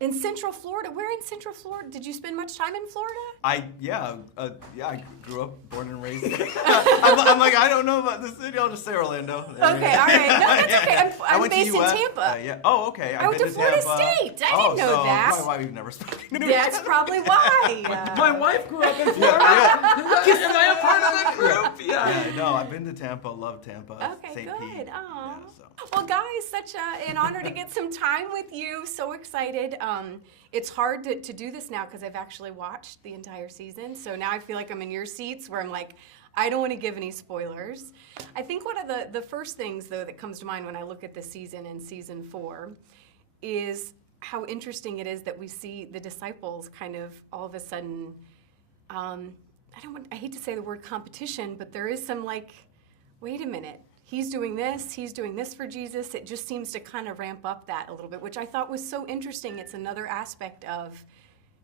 In Central Florida? Where in Central Florida? Did you spend much time in Florida? I grew up, born and raised. I'm like, I don't know about the city. I'll just say Orlando. Okay, all right. No, that's okay. I'm went to based in UF. Tampa. Yeah. Oh, okay. I went to Florida State. I didn't know that. Probably why we've never spoken. That's probably why. My wife grew up in Florida. Am I a part of that group? Yeah, no, I've been to Tampa. Love Tampa. Okay, St. good. Pete. Oh. Yeah, so. Well, guys, such an honor to get some time with you. So excited. It's hard to do this now because I've actually watched the entire season. So now I feel like I'm in your seats where I'm like, I don't want to give any spoilers. I think one of the first things, though, that comes to mind when I look at this season and season 4 is how interesting it is that we see the disciples kind of all of a sudden, I hate to say the word competition, but there is some like, wait a minute. He's doing this for Jesus. It just seems to kind of ramp up that a little bit, which I thought was so interesting. It's another aspect of,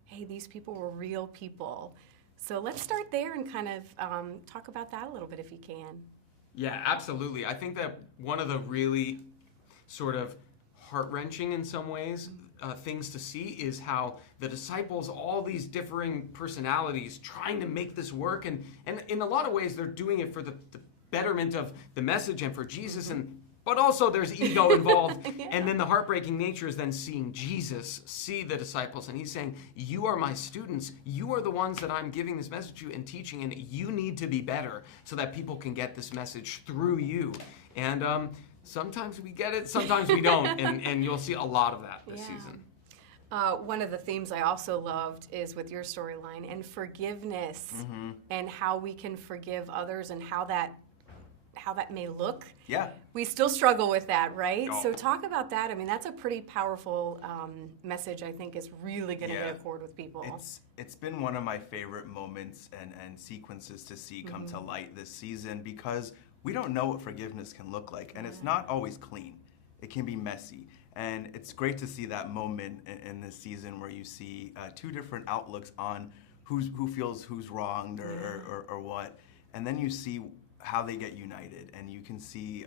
hey, these people were real people. So let's start there and kind of talk about that a little bit if you can. Yeah, absolutely. I think that one of the really sort of heart-wrenching in some ways things to see is how the disciples, all these differing personalities, trying to make this work. And in a lot of ways, they're doing it for the betterment of the message and for Jesus, but also there's ego involved. Yeah. And then the heartbreaking nature is then seeing Jesus see the disciples, and he's saying, you are my students, you are the ones that I'm giving this message to and teaching, and you need to be better so that people can get this message through you. And sometimes we get it, sometimes we don't, and you'll see a lot of that this season. One of the themes I also loved is with your storyline and forgiveness, and how we can forgive others and how that may look. Yeah. We still struggle with that, right? Oh. So talk about that. I mean, that's a pretty powerful message. I think is really going to hit a chord with people. It's been one of my favorite moments and sequences to see come to light this season, because we don't know what forgiveness can look like, and it's not always clean. It can be messy. And it's great to see that moment in this season where you see two different outlooks on who feels who's wronged or what. And then you see how they get united, and you can see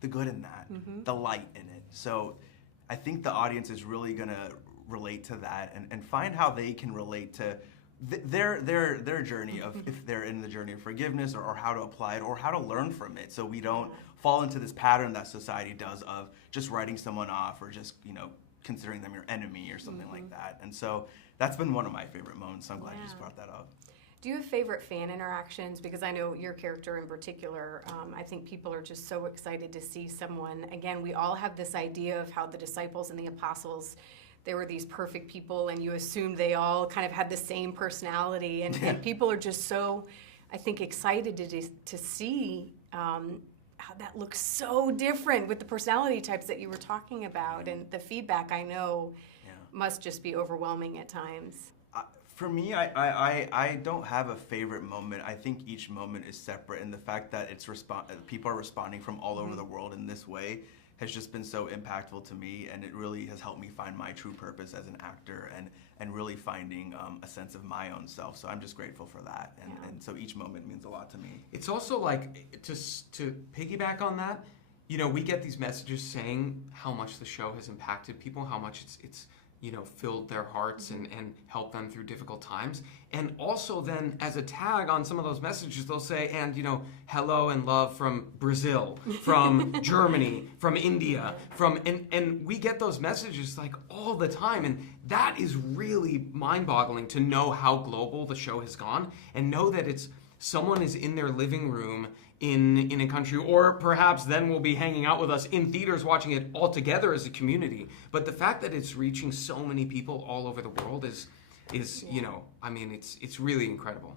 the good in that, the light in it. So I think the audience is really going to relate to that and find how they can relate to their journey of if they're in the journey of forgiveness, or how to apply it, or how to learn from it, so we don't fall into this pattern that society does of just writing someone off, or just considering them your enemy or something like that. And so that's been one of my favorite moments. So I'm glad you just brought that up. Do you have favorite fan interactions? Because I know your character in particular, I think people are just so excited to see someone. Again, we all have this idea of how the disciples and the apostles, they were these perfect people, and you assumed they all kind of had the same personality. And people are just so, I think, excited to see how that looks so different with the personality types that you were talking about. And the feedback, I know, must just be overwhelming at times. For me, I don't have a favorite moment. I think each moment is separate, and the fact that people are responding from all over the world in this way has just been so impactful to me, and it really has helped me find my true purpose as an actor, and really finding a sense of my own self. So I'm just grateful for that, and so each moment means a lot to me. It's also like, to piggyback on that, we get these messages saying how much the show has impacted people, how much it's filled their hearts and helped them through difficult times. And also then, as a tag on some of those messages, they'll say, and, hello and love from Brazil, from Germany, from India, and we get those messages like all the time. And that is really mind-boggling, to know how global the show has gone, and know that someone is in their living room in a country, or perhaps then will be hanging out with us in theaters watching it all together as a community. But the fact that it's reaching so many people all over the world is it's really incredible.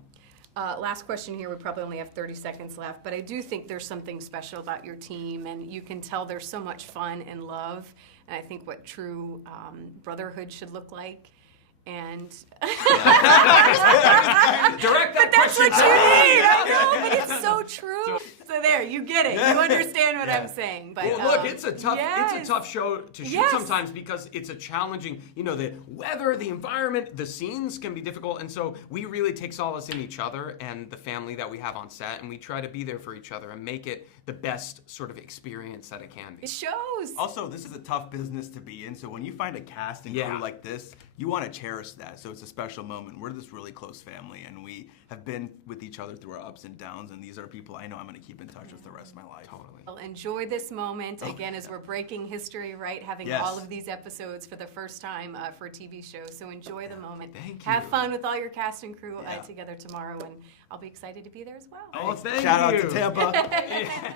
Last question here. We probably only have 30 seconds left, but I do think there's something special about your team, and you can tell there's so much fun and love, and I think what true brotherhood should look like. And Direct that but that's question what to you me. need. I know, but it's so true. So there, you get it. You understand what I'm saying. But Well, look, it's a tough show to shoot Yes. sometimes because it's a challenging. The weather, the environment, the scenes can be difficult, and so we really take solace in each other and the family that we have on set, and we try to be there for each other and make it the best sort of experience that it can be. It shows. Also, this is a tough business to be in, so when you find a cast and Yeah. crew like this, you want to cherish that. So it's a special moment. We're this really close family, and we have been with each other through our ups and downs, and these are people I know I'm going to keep in touch with the rest of my life. Totally. Well, enjoy this moment again as we're breaking history, right? Having Yes. all of these episodes for the first time for a TV show. So enjoy the moment. Thank Have you. fun with all your cast and crew Yeah. together tomorrow, and I'll be excited to be there as well. Oh, thank Shout out you. to Tampa. Yeah.